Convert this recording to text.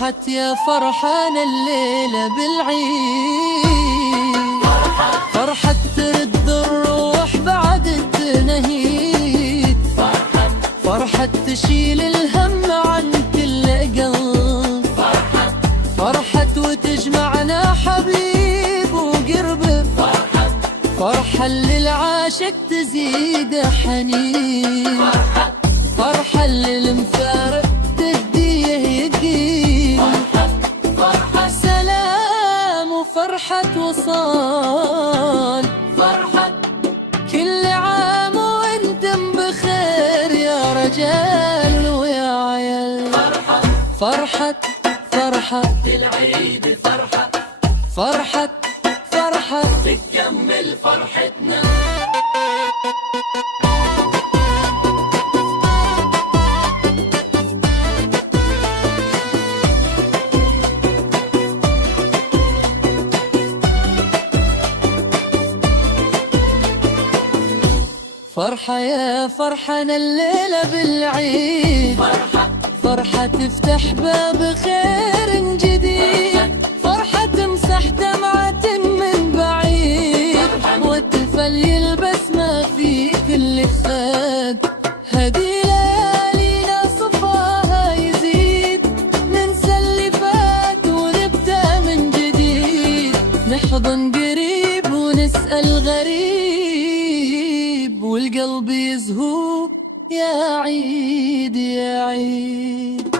فرحت يا فرحان الليلة بالعيد، فرحت ترد الروح بعد التنهيد، فرحت تشيل الهم عن كل قلب، فرحت وتجمعنا حبيب وقرب، فرحة للعاشق تزيد حنين، فرحة للمفارق تديه يقين، سلام وفرحة وصال، كل عام وانتم بخير يا رجال ويا عيال. فرحة العيد فرحة تكمل فرحتنا. فرحة يا فرحنا الليلة بالعيد، فرحة تفتح باب خير جديد، فرحة تمسح دمعة من بعيد، والطفل يلبس ما في كل خد، هذه ليالينا صفاها يزيد، ننسى اللي فات ونبدأ من جديد، نحضن قريب ونسأل غريب، والقلب يزهو يا عيد يا عيد.